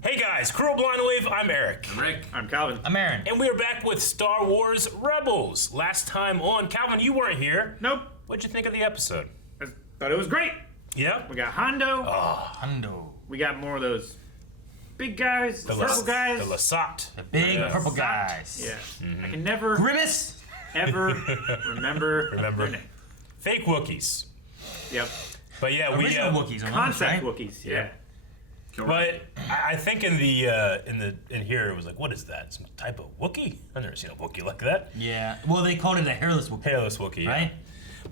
Hey guys, Cruel Blind Wave, I'm Eric. I'm Rick. I'm Calvin. I'm Aaron. And we are back with Star Wars Rebels. Last time on, Calvin, you weren't here. Nope. What'd you think of the episode? I thought it was great. Yeah? We got Hondo. Hondo. We got more of those big guys, the purple guys. The Lasat. The big purple guys. Yeah. I can never, Grimace. ever remember their name. Fake Wookiees. Yep. But yeah, we Original Wookiees. Concept Right? Wookiees. Yeah. But I think in here it was like, what is that? Some type of Wookiee? I've never seen a Wookiee like that. Yeah. Well, they called it a hairless Wookiee. Hairless Wookiee, yeah. Right?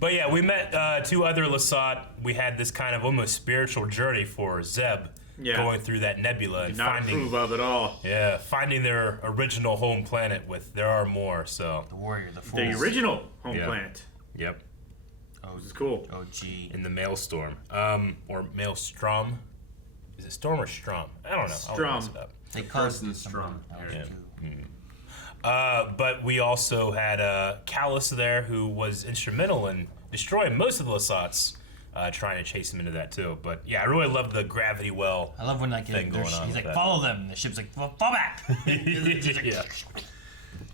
But yeah, we met two other Lasat. We had this kind of almost spiritual journey for Zeb, going through that nebula and Not approve of at all. Yeah, finding their original home planet. With there are more, so The warrior, the fool. The original home planet. Yep, This is cool. OG. in the Maelstrom, or Maelstrom. Is it Storm or Strom? I don't know. Strom. I'll mess it up. They called Person Strom. But we also had Callus there, who was instrumental in destroying most of the Lasats, trying to chase him into that too. But yeah, I really love the gravity well. I love when like thing going on he's with like, that. follow them. And the ship's like, fall back. Yeah.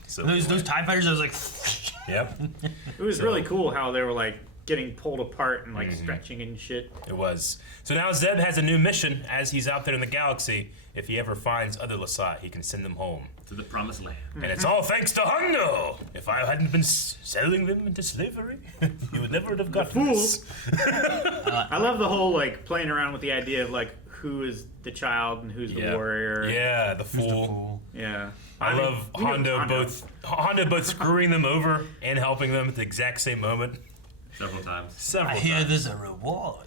So Those TIE fighters, I was like, Yep, It was really cool how they were like getting pulled apart and like stretching and shit. it was. So now Zeb has a new mission as he's out there in the galaxy. If he ever finds other Lasat, he can send them home. To the promised land. And it's all thanks to Hondo! If I hadn't been selling them into slavery, you would never have gotten this. I love the whole like playing around with the idea of like who is the child and who's the warrior. Yeah, the the fool. fool. Yeah. I mean, love we know Hondo both screwing them over and helping them at the exact same moment. Several times. I Several hear times. there's a reward.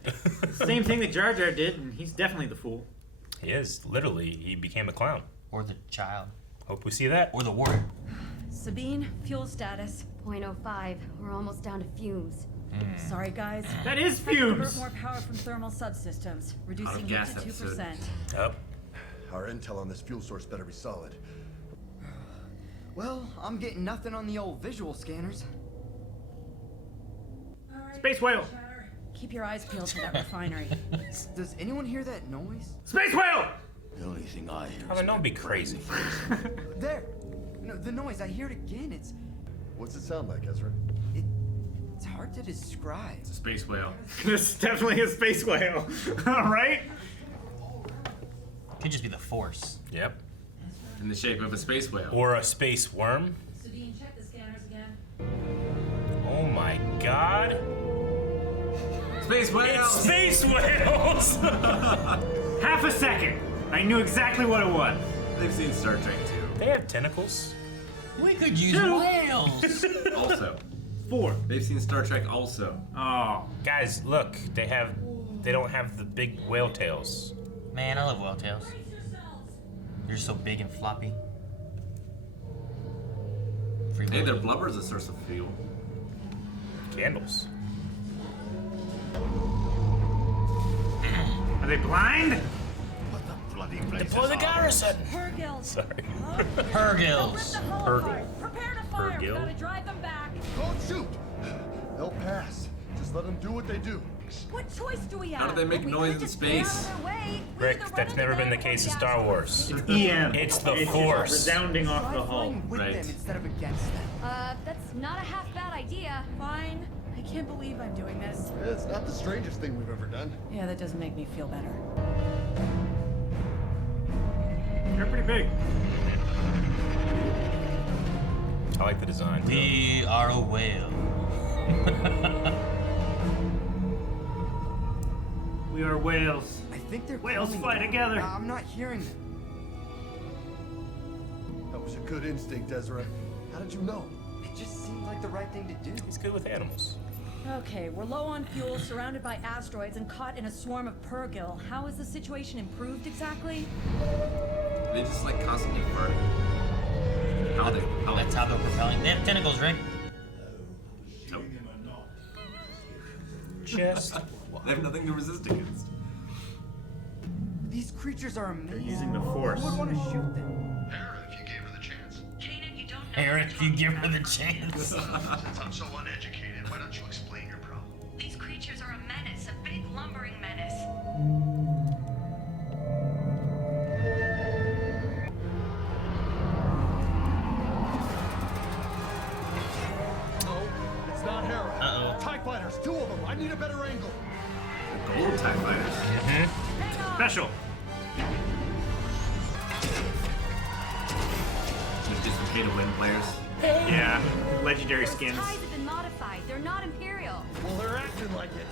Same thing that Jar Jar did, and he's definitely the fool. He is. Literally, he became a clown. Or the child. Hope we see that. Or the warrior. Sabine, fuel status. 0.05. We're almost down to fumes. Sorry, guys. That is Divert fumes. more power from thermal subsystems, reducing heat gas to 2%. Yep. Our intel on this fuel source better be solid. Well, I'm getting nothing on the old visual scanners. Space whale. Keep your eyes peeled for that refinery. Does anyone hear that noise? Space whale. The only thing I hear I mean, don't be crazy. There! No, the noise, I hear it again. What's it sound like, Ezra? It's hard to describe. It's a space whale. This is definitely a space whale. Right? Could just be the force. Yep. In the shape of a space whale. Or a space worm. Sabine, check the scanners again. Oh my god. Space whale! It's space whales! Half a second. I knew exactly what it was. They've seen Star Trek too. They have tentacles. We could use Two. whales. Also. 4. They've seen Star Trek also. Oh. Guys, look, they don't have the big whale tails. Man, I love whale tails. They're so big and floppy. Free Hey, will. their blubber is a source of fuel. Candles. Are they blind? What the bloody Deploy the garrison! Purgils. Sorry. Purgils. Prepare to fire. We Purgil. gotta drive them back. Don't shoot! They'll pass. Just let them do what they do. What choice do we have? How do they make We noise could in just get out space? of their way. We Rick, either run that's into never been the them case in or Star gas Wars. It's EM. It's the just Force. resounding off the Try hull. flying with Right. them instead of against them. That's not a half bad idea. Fine. I can't believe I'm doing this. It's not the strangest thing we've ever done. Yeah, that doesn't make me feel better. They're pretty big. I like the design. too. We are a whale. We are whales. I think they're Whales coming fly down. together. I'm not hearing them. That was a good instinct, Ezra. How did you know? It just seemed like the right thing to do. He's good with animals. Okay, we're low on fuel, surrounded by asteroids, and caught in a swarm of Purgil. How is the situation improved exactly? They just like constantly farting. How That's how they're propelling. They have tentacles, Rick. Nope. Just They have nothing to resist against. These creatures are amazing. using the Force. Who would want to shoot them? Hera, if you gave her the chance. Kanan, you don't know. Eric, you give her the chance. Since I'm so uneducated, why don't you explain your problem? These creatures are a menace, a big lumbering menace. There's two of them. I need a better angle. Gold TIE fighters. Special. These just pay to win players. Yeah. Legendary Those skins. ties have been modified. They're not Imperial. Well, they're acting like it.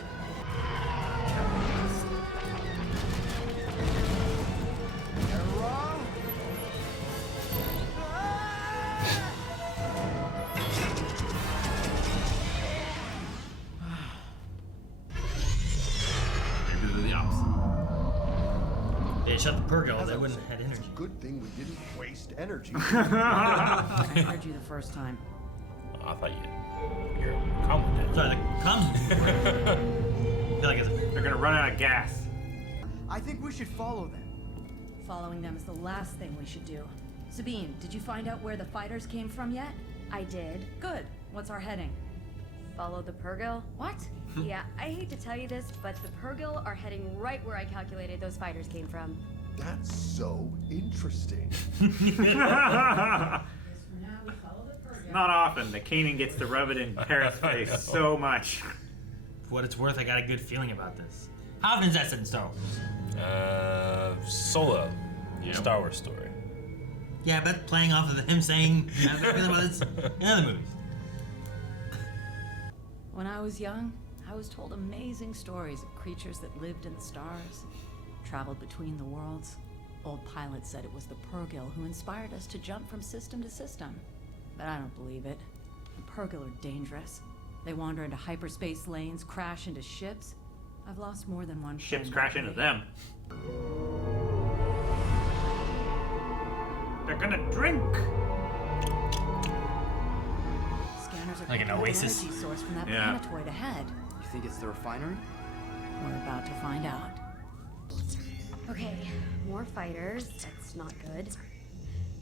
Maybe they're the opposite. They shut the Purgil, they wouldn't have had It's energy. a good thing we didn't waste energy. I heard you the first time. Oh, I thought you're calm with that. Sorry, the comms. I feel like it's They're gonna run out of gas. I think we should follow them. Following them is the last thing we should do. Sabine, did you find out where the fighters came from yet? I did. Good. What's our heading? Follow the Purgil. What? Yeah, I hate to tell you this, but the Purgil are heading right where I calculated those fighters came from. That's so interesting. Not often that Kanan gets to rub it in Paris' face so much. For what it's worth, I got a good feeling about this. How often is that said in Star Wars? Solo. Yep. Star Wars story. Yeah, but playing off of him saying, I have a good feeling about this in other movies. When I was young, I was told amazing stories of creatures that lived in the stars, traveled between the worlds. Old pilots said it was the Purgil who inspired us to jump from system to system. But I don't believe it. The Purgil are dangerous. They wander into hyperspace lanes, crash into ships. I've lost more than one Ships friend crash that into way. them. They're gonna drink. Scanners are Like an picking up oasis? energy source from that Yeah. planetoid ahead. You think it's the refinery? We're about to find out. Okay, more fighters. That's not good.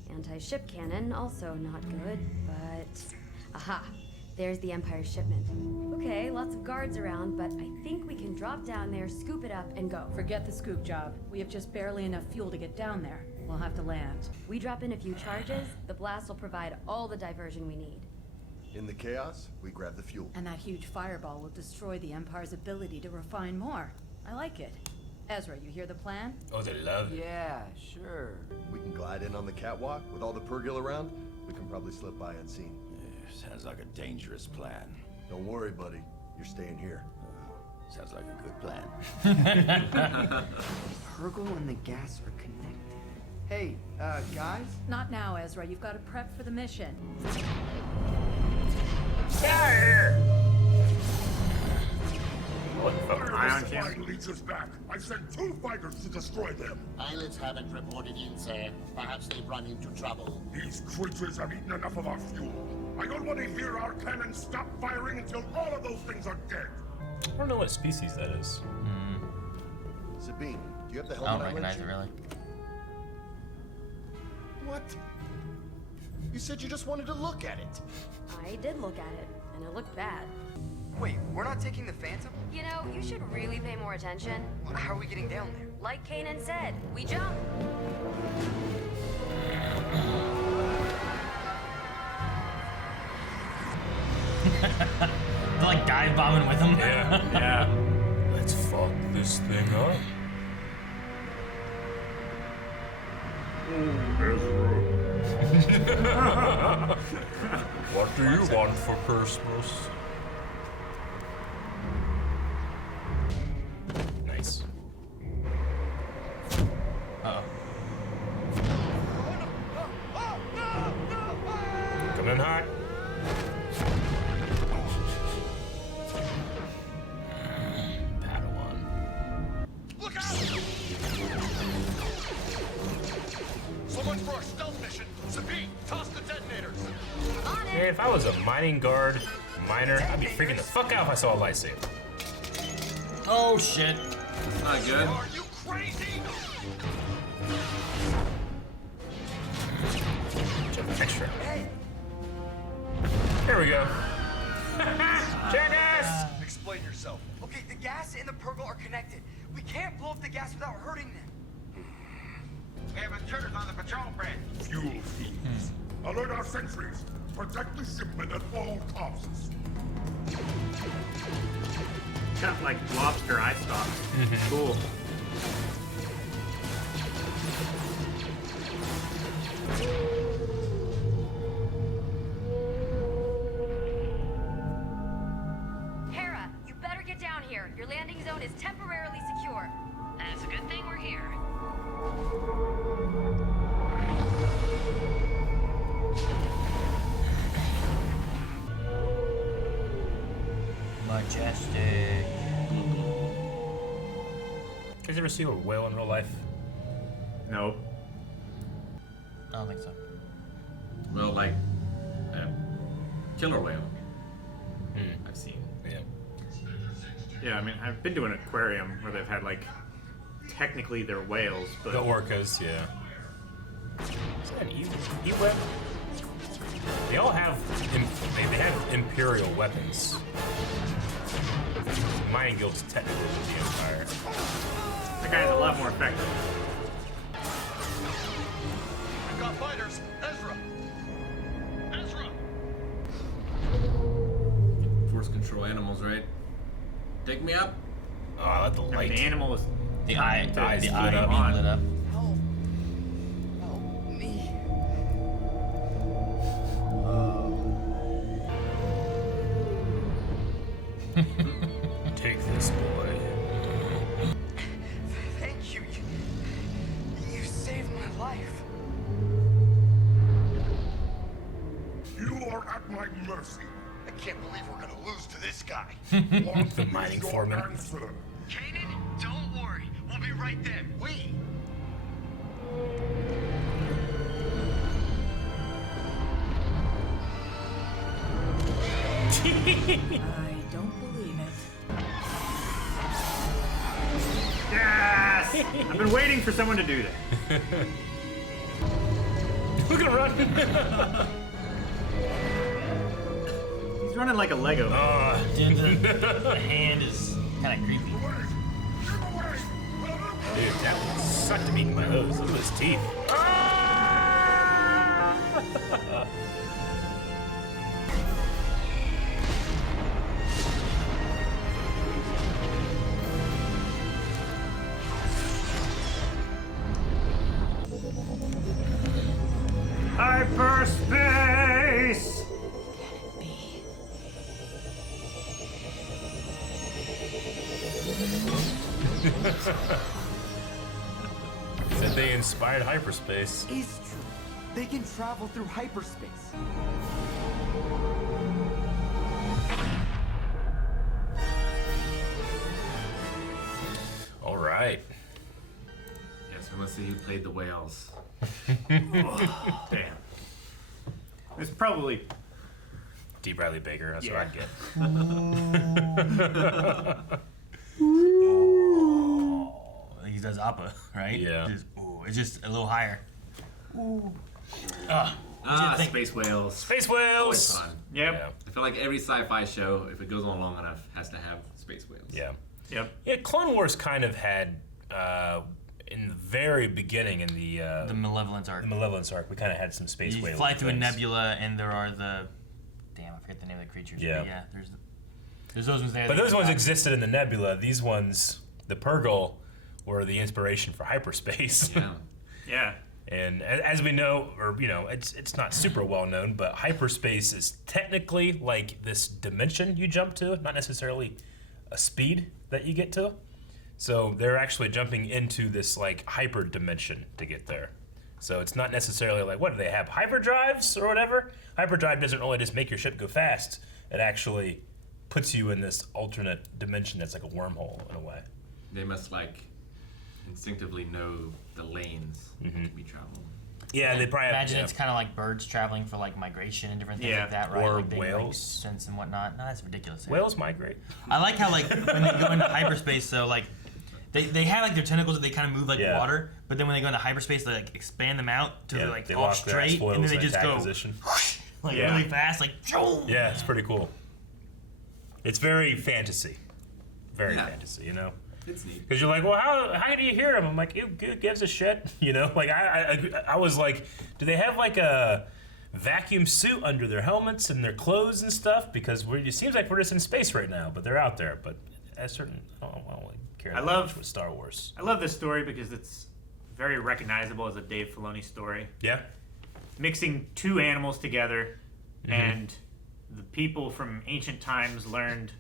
Anti-ship cannon, also not good, but... Aha! There's the Empire shipment. Okay, lots of guards around, but I think we can drop down there, scoop it up, and go. Forget the scoop job. We have just barely enough fuel to get down there. We'll have to land. We drop in a few charges, the blast will provide all the diversion we need. In the chaos, we grab the fuel. And that huge fireball will destroy the Empire's ability to refine more. I like it. Ezra, you hear the plan? Oh, they love it. Yeah, sure. We can glide in on the catwalk with all the Purgil around. We can probably slip by unseen. Sounds like a dangerous plan. Don't worry, buddy. You're staying here. Sounds like a good plan. Purgil and the gas are connected. Hey, guys? Not now, Ezra. You've got to prep for the mission. Ion cannon. leeches back. I sent 2 fighters to destroy them. Pilots haven't reported in, sir. Perhaps they've run into trouble. These creatures have eaten enough of our fuel. I don't want to hear our cannons stop firing until all of those things are dead. I don't know what species that is. Sabine, do you have the I helmet don't I lent recognize you? it really. What? You said you just wanted to look at it. I did look at it, and it looked bad. Wait, we're not taking the Phantom? You know, you should really pay more attention. How are we getting down there? Like Kanan said, we jump. They're like dive bombing with him. Yeah. Yeah. Let's fuck this thing up. What do you want for Christmas? Nice. Uh-oh. Coming in hot. Padawan. Look out! So much for our stealth mission. Sabine, toss the detonators. Man, if I was a mining guard, miner, I'd be freaking the fuck out if I saw a lightsaber. Oh shit. That's not good. Are you crazy? Jump extra. There we go. Jackass! Explain yourself. Okay, the gas and the Purgil are connected. We can't blow up the gas without hurting them. We have intruders on the patrol bridge. Fuel thieves. Alert our sentries. Protect the shipment at all costs. Got like lobster eye stalks. Cool. Hera, you better get down here. Your landing zone is temporarily secure. And it's a good thing we're here. Majestic. You guys ever see a whale in real life? Nope. I don't think so. Well, like killer whale. I've seen. Yeah. Yeah, I mean, I've been to an aquarium where they've had like, technically they're whales, but The orcas, yeah. Is that an E-web? They all have, they have imperial weapons. Mining guild's technically the Empire. that guy's a lot more effective. We've got fighters. Ezra. Ezra. Force control animals, right? Take me up. Oh, I like the I mean, light. the animal is The eye, the eyes the lit eye up. being lit up. Help. Help me. Take this, boy. Thank you. You saved my life. You are at my mercy. I can't believe we're gonna lose to this guy. What The is mining your foreman. answer? Kanan, don't worry. We'll be right there. We. I don't believe it. Yes! I've been waiting for someone to do that. Look at him run! He's running like a Lego. Dude, the hand is kind of creepy. Dude, that sucked me eaten by those. Look at his teeth. Hyperspace! Said they inspired hyperspace. Is true. They can travel through hyperspace. All right. Yes, we must see who played the whales. Damn. It's probably D. Bradley Baker. That's Yeah. what I'd get. He does Appa, right? Yeah. It's just a little higher. Space whales. Space Always whales. fun. Yep. Yeah. I feel like every sci-fi show, if it goes on long enough, has to have space whales. Yeah. Yep. Yeah. Clone Wars kind of had in the very beginning in The Malevolence arc. the Malevolence arc, we kind of had some space You whale fly through a things. nebula, and there are the. Damn, I forget the name of the creatures. Yeah. But yeah, there's those ones there. But that those you ones got. existed in the nebula. These ones, the Purgle, were the inspiration for hyperspace. Yeah. Yeah. And as we know, or you know, it's not super well known, but hyperspace is technically like this dimension you jump to, not necessarily a speed that you get to. So they're actually jumping into this like hyper dimension to get there. So it's not necessarily like, what do they have, hyperdrives or whatever? Hyperdrive doesn't only just make your ship go fast, it actually puts you in this alternate dimension that's like a wormhole in a way. They must like instinctively know the lanes that can be traveled. Yeah, they probably Imagine have, it's kind of like birds traveling for like migration and different things Yeah. like that, right? Or like they make whales. sense and whatnot. No, that's ridiculous. whales migrate. I like how like when they go into hyperspace, so like they have like their tentacles that they kind of move like Yeah. water, but then when they go into hyperspace, they like expand them out to Yeah, like they all lock their straight, spoils and then they in just attack go position. like Yeah. really fast, like. Yeah, it's pretty cool. It's very fantasy. Very Yeah. fantasy, you know? It's neat. Because you're like, well, how do you hear them? I'm like, who gives a shit? You know? Like, I was like, do they have like a vacuum suit under their helmets and their clothes and stuff because it seems like we're just in space right now, but they're out there. But I don't really care that much with Star Wars. I love this story because it's very recognizable as a Dave Filoni story. Yeah. Mixing two animals together, and the people from ancient times learned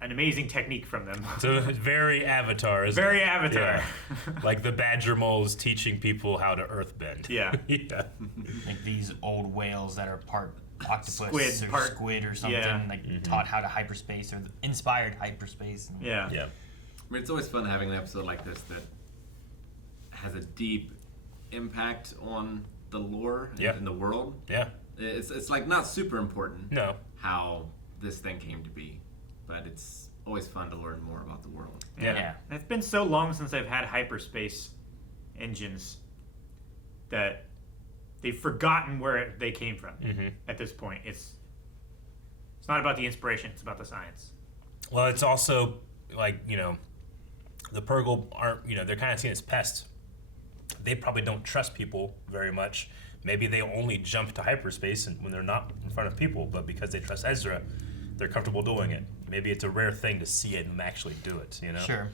an amazing technique from them. So very Avatar, isn't Very it? Avatar. Yeah. Like the badger moles teaching people how to earthbend. Yeah. Yeah. Like these old whales that are part octopus Squid, or squid or something, yeah. like taught how to hyperspace or inspired hyperspace. Yeah. Yeah. I mean, it's always fun having an episode like this that has a deep impact on the lore and the world. Yeah. It's like not super important. No. How this thing came to be, but it's always fun to learn more about the world. Yeah. It's been so long since I've had hyperspace engines that they've forgotten where they came from. At this point, it's not about the inspiration; it's about the science. Well, it's also like, you know, the Purgle aren't, you know, they're kind of seen as pests. They probably don't trust people very much. Maybe they only jump to hyperspace when they're not in front of people, but because they trust Ezra, they're comfortable doing it. Maybe it's a rare thing to see it and actually do it, you know? Sure.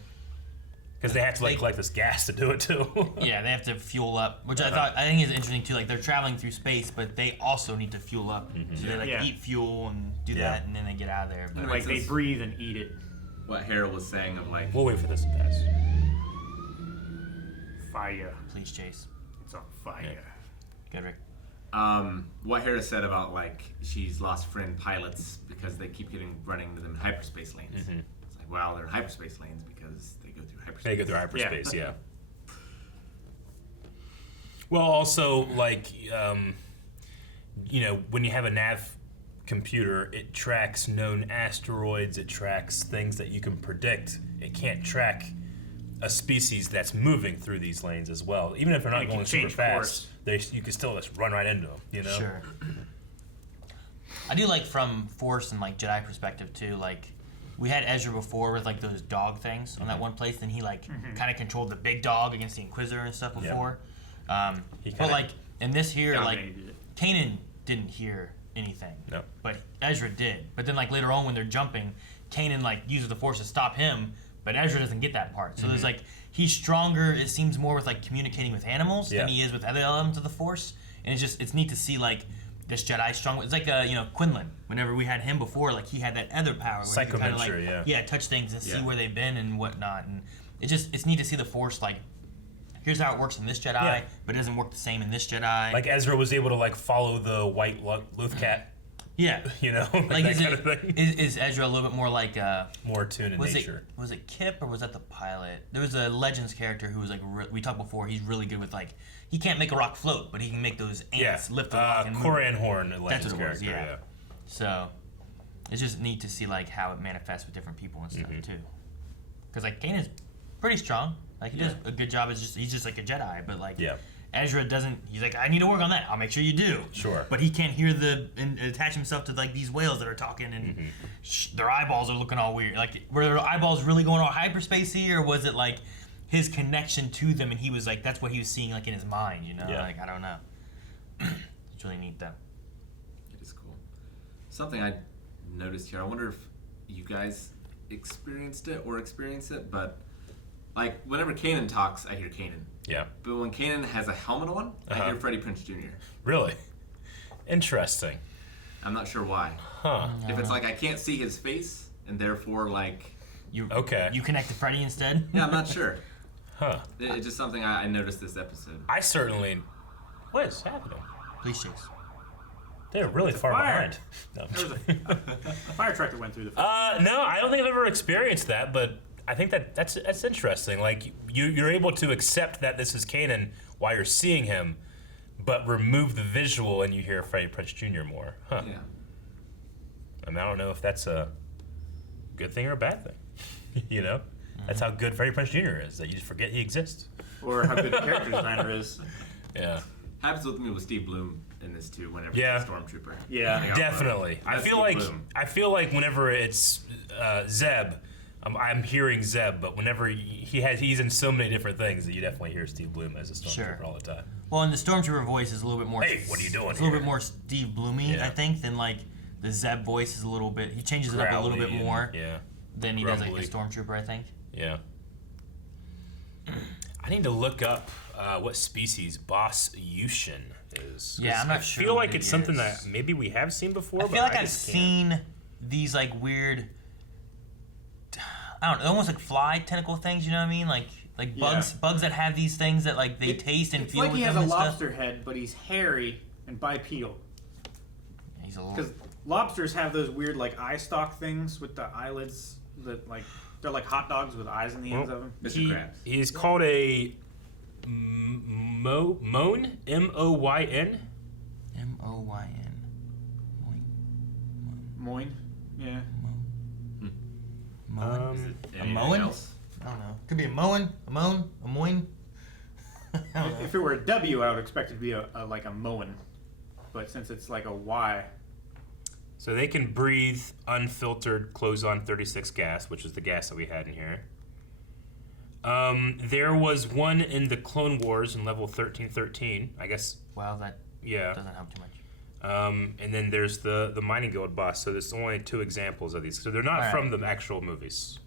Because they have to collect this gas to do it too. Yeah, they have to fuel up, which I think is interesting too. Like they're traveling through space, but they also need to fuel up. So they eat fuel and do that, and then they get out of there. But like they breathe and eat it. What Harold was saying of like, we'll wait for this to pass. Fire. Please, Chase. It's on fire. Good, Rick. What Hera said about like she's lost friend pilots because they keep running to them in hyperspace lanes. It's like, well, they're in hyperspace lanes because they go through hyperspace. They go through hyperspace, yeah. Well, also, like, you know, when you have a nav computer, it tracks known asteroids, it tracks things that you can predict. It can't track a species that's moving through these lanes as well. Even if they're not going super fast, you can still just run right into them, you know? Sure. I do like from Force and like Jedi perspective too, like we had Ezra before with like those dog things on that one place, and he like kind of controlled the big dog against the Inquisitor and stuff before. But like in this here, like Kanan didn't hear anything. No. But Ezra did. But then like later on when they're jumping, Kanan like uses the Force to stop him, but Ezra doesn't get that part. So there's like he's stronger, it seems more with like communicating with animals than he is with other elements of the Force. And it's neat to see like this Jedi strong. It's like you know, Quinlan. Whenever we had him before, like he had that other power where he could kind of like touch things and see where they've been and whatnot. And it's neat to see the Force like here's how it works in this Jedi, but it doesn't work the same in this Jedi. Like Ezra was able to like follow the white Luthcat. Yeah, you know, like that kind of thing. Is Ezra a little bit more like more attuned in nature? Was it Kip or was that the pilot? There was a Legends character who was like we talked before. He's really good with like he can't make a rock float, but he can make those ants lift a rock and move. Coran Horn, a Legends That's what it was, character. Yeah. So it's just neat to see like how it manifests with different people and stuff too. Because like Kanan's pretty strong. Like he does a good job. He's just like a Jedi, but like Ezra doesn't. He's like, I need to work on that. I'll make sure you do. Sure. But he can't hear and attach himself to like these whales that are talking and their eyeballs are looking all weird. Like were their eyeballs really going all hyperspacey, or was it like his connection to them and he was like that's what he was seeing like in his mind? You know, like I don't know. It's really neat though. It is cool. Something I noticed here. I wonder if you guys experienced it, but like whenever Kanan talks, I hear Kanan. Yeah. But when Kanan has a helmet on, I hear Freddie Prinze Jr. Really? Interesting. I'm not sure why. Huh. If it's like I can't see his face, and therefore like you connect to Freddie instead. Yeah, I'm not sure. Huh. It's just something I noticed this episode. I certainly. What is happening? Police chase. They're really far behind. No. There was a fire truck that went through the. No, I don't think I've ever experienced that, but I think that's interesting. Like you're able to accept that this is Kanan while you're seeing him, but remove the visual and you hear Freddie Prinze Jr. more. Huh. Yeah. I mean, I don't know if that's a good thing or a bad thing. You know, that's how good Freddie Prinze Jr. is. That you just forget he exists. Or how good the character designer is. Yeah. Happens with me with Steve Bloom in this too. Whenever he's a stormtrooper. Yeah. Definitely. I feel like whenever it's Zeb. I'm hearing Zeb, but whenever he's in so many different things that you definitely hear Steve Bloom as a stormtrooper all the time. Well, and the Stormtrooper voice is a little bit more. Hey, what are you doing It's a little here? bit more Steve Bloomy, I think, than like the Zeb voice is a little bit. He changes it up a little bit Growly more. Yeah. Than he does like the Grumbly. Stormtrooper, I think. Yeah. I need to look up what species Boss Yushin is. Yeah, I'm not I sure feel what like it it's something is. that maybe we have seen before. I feel but like I I've just can't. seen these like weird. I don't know, almost like fly tentacle things. You know what I mean? Like bugs that have these things that like they taste and it's feel like with he has them a and stuff. lobster head, but he's hairy and bipedal. He's a little. Because lobsters have those weird like eye stalk things with the eyelids that like they're like hot dogs with eyes in the ends of them. Mr. Krabs. He's called a moan, M-O-Y-N. M-O-Y-N. Moin. Yeah. Moan. Is it A anything moan? else? I don't know. Could be a moan, a moan, a moin. I don't know. If it were a W, I would expect it to be a like a moan, but since it's like a Y. So they can breathe unfiltered close-on 36 gas, which is the gas that we had in here. There was one in the Clone Wars in level 1313. I guess. Wow, that doesn't help too much. And then there's the Mining Guild boss. So there's only 2 examples of these. So they're not from the actual movies.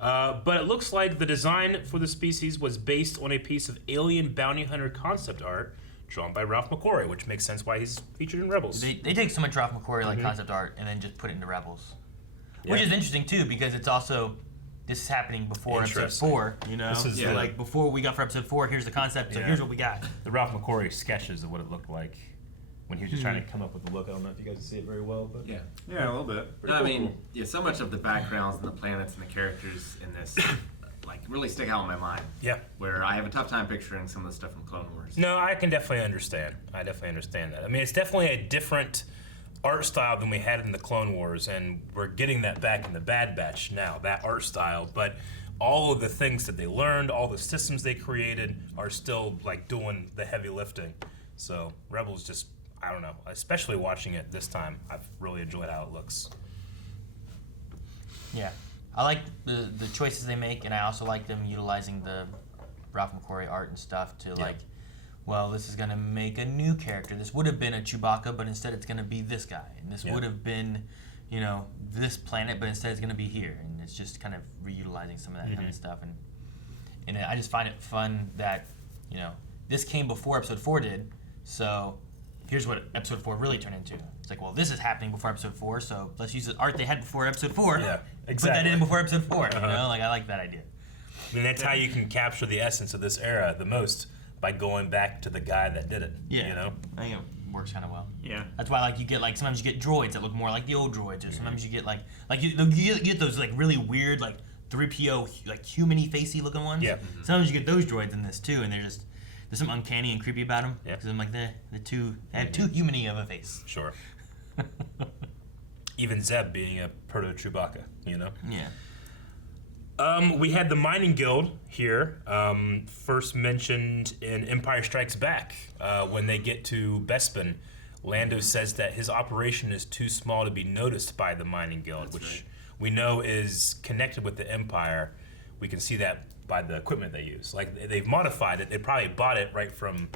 But it looks like the design for the species was based on a piece of alien bounty hunter concept art drawn by Ralph McQuarrie, which makes sense why he's featured in Rebels. They take so much Ralph McQuarrie like concept art and then just put it into Rebels, which is interesting too because it's also this is happening before episode 4. You know, This is so like before we got for episode 4, here's the concept. So here's what we got. The Ralph McQuarrie sketches of what it looked like when he was just trying to come up with the look. I don't know if you guys can see it very well, but Yeah. Yeah, a little bit. No, I mean, yeah, so much of the backgrounds and the planets and the characters in this, like, really stick out in my mind. Yeah. Where I have a tough time picturing some of the stuff from Clone Wars. No, I can definitely understand. I definitely understand that. I mean, it's definitely a different art style than we had in the Clone Wars, and we're getting that back in the Bad Batch now, that art style. But all of the things that they learned, all the systems they created, are still like doing the heavy lifting. So Rebels just, I don't know, especially watching it this time, I've really enjoyed how it looks. Yeah, I like the choices they make, and I also like them utilizing the Ralph McQuarrie art and stuff to like, well, this is gonna make a new character. This would have been a Chewbacca, but instead it's gonna be this guy, and this would have been, you know, this planet, but instead it's gonna be here, and it's just kind of reutilizing some of that kind of stuff, and I just find it fun that, you know, this came before Episode 4 did, so here's what Episode 4 really turned into. It's like, well, this is happening before Episode 4, so let's use the art they had before Episode 4. Yeah, Put exactly. that in before Episode 4. You know, like I like that idea. I mean, that's how you can capture the essence of this era the most, by going back to the guy that did it. Yeah, You know? I think it works kind of well. Yeah. That's why like you get like sometimes you get droids that look more like the old droids, or sometimes you get like you get those like really weird like 3PO like human-y facey looking ones. Yeah. Sometimes you get those droids in this too, and there's some uncanny and creepy about them. Yeah. Because I'm like they have too human-y of a face. Sure. Even Zeb being a proto Chewbacca, you know? Yeah. We had the Mining Guild here, first mentioned in Empire Strikes Back. When they get to Bespin, Lando says that his operation is too small to be noticed by the Mining Guild, which we know is connected with the Empire. We can see that by the equipment they use. Like, they've modified it. They probably bought it right from,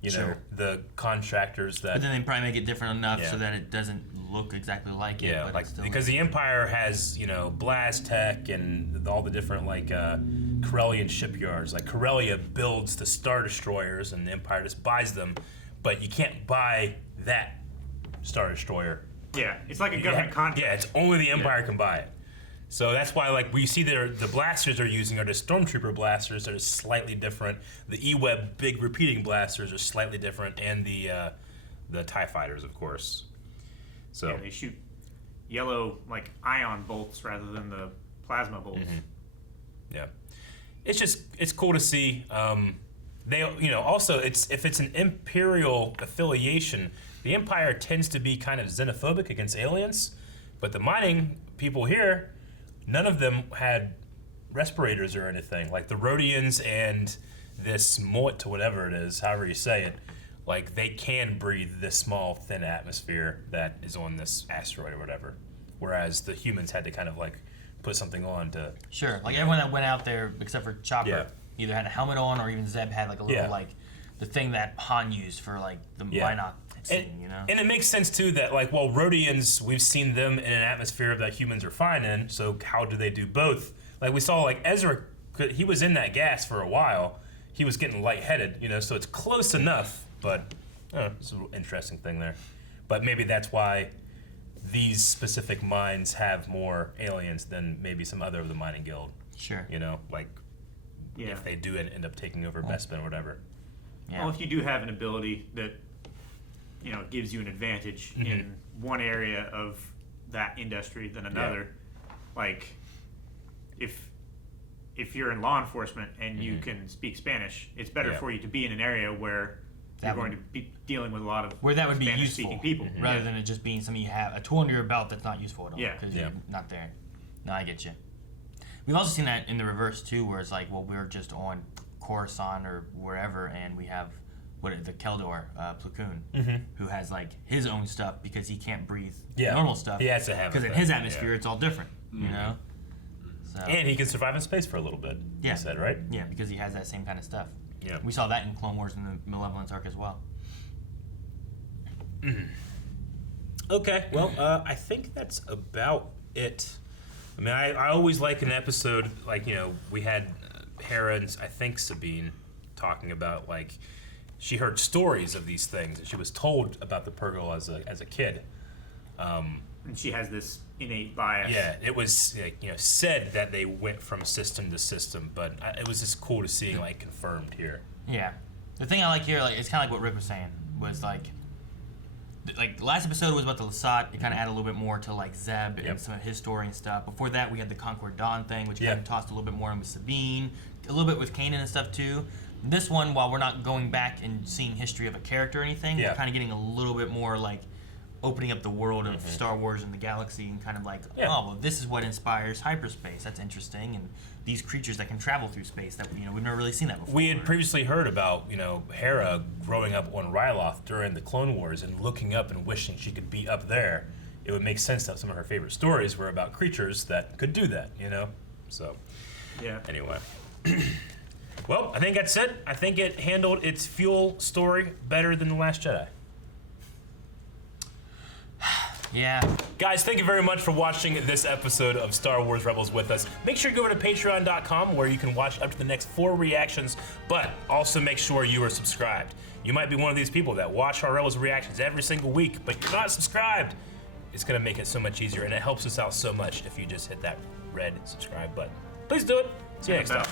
you know, the contractors that... But then they probably make it different enough Yeah. so that it doesn't look exactly like it. Yeah, but like it's still because the Empire has, you know, blast tech and all the different like Corellian shipyards. Like Corellia builds the Star Destroyers, and the Empire just buys them, but you can't buy that Star Destroyer. Yeah, it's like a government contract. Yeah, it's only the Empire can buy it. So that's why, like, we see the blasters they're using are the Stormtrooper blasters that are slightly different. The E-Web big repeating blasters are slightly different, and the TIE fighters, of course. So Yeah, they shoot yellow like ion bolts rather than the plasma bolts. Yeah, it's cool to see. They, you know, also if it's an Imperial affiliation, the Empire tends to be kind of xenophobic against aliens, but the mining people here, none of them had respirators or anything. Like the Rhodians and this Mort, whatever it is, however you say it, like they can breathe this small, thin atmosphere that is on this asteroid or whatever. Whereas the humans had to kind of like put something on to... Sure, like everyone that went out there except for Chopper Yeah. either had a helmet on or even Zeb had like a little Yeah. like the thing that Han used for like the Minot scene, you know. And it makes sense too that like, well, Rhodians, we've seen them in an atmosphere that humans are fine in. So how do they do both? Like we saw, like Ezra, he was in that gas for a while. He was getting lightheaded, you know. So it's close enough, but it's an interesting thing there. But maybe that's why these specific mines have more aliens than maybe some other of the mining guild. Sure. You know, like if they do end up taking over Bespin or whatever. Yeah. Well, if you do have an ability that, you know, gives you an advantage in one area of that industry than another, like if you're in law enforcement and you can speak Spanish, it's better for you to be in an area where you're going to be dealing with a lot of where that would be useful Spanish-speaking people, rather than it just being something you have a tool under your belt that's not useful at all. Yeah. Because you're not there. No, I get you. We've also seen that in the reverse too, where it's like, well, we're just on Coruscant or wherever, and we have the Keldor platoon, who has like his own stuff because he can't breathe normal stuff. He has to have because in his atmosphere it's all different, you know. So. And he can survive in space for a little bit. Yeah, you said, right? Yeah, because he has that same kind of stuff. Yeah, we saw that in Clone Wars and the Malevolence arc as well. Okay, well, I think that's about it. I mean, I always like an episode, like, you know, we had Hera and I think Sabine talking about, like, she heard stories of these things, and she was told about the Purgle as a kid. And she has this innate bias. Yeah, it was, like, you know, said that they went from system to system, but it was just cool to see, like, confirmed here. Yeah. The thing I like here, like, it's kind of like what Rick was saying, was, like the last episode was about the Lasat. It kind of added a little bit more to like Zeb and some of his story and stuff. Before that, we had the Concord Dawn thing, which kind of tossed a little bit more in with Sabine, a little bit with Kanan and stuff too. This one, while we're not going back and seeing history of a character or anything, we're kind of getting a little bit more like opening up the world of Star Wars and the galaxy, and kind of like, oh, well, this is what inspires hyperspace. That's interesting, and these creatures that can travel through space that, you know, we've never really seen that before. We had previously heard about, you know, Hera growing up on Ryloth during the Clone Wars and looking up and wishing she could be up there. It would make sense that some of her favorite stories were about creatures that could do that, you know? So, anyway. Well, I think that's it. I think it handled its fuel story better than The Last Jedi. Yeah. Guys, thank you very much for watching this episode of Star Wars Rebels with us. Make sure you go over to patreon.com where you can watch up to the next 4 reactions, but also make sure you are subscribed. You might be one of these people that watch our Rebels reactions every single week, but you're not subscribed. It's going to make it so much easier, and it helps us out so much if you just hit that red subscribe button. Please do it. See you next time.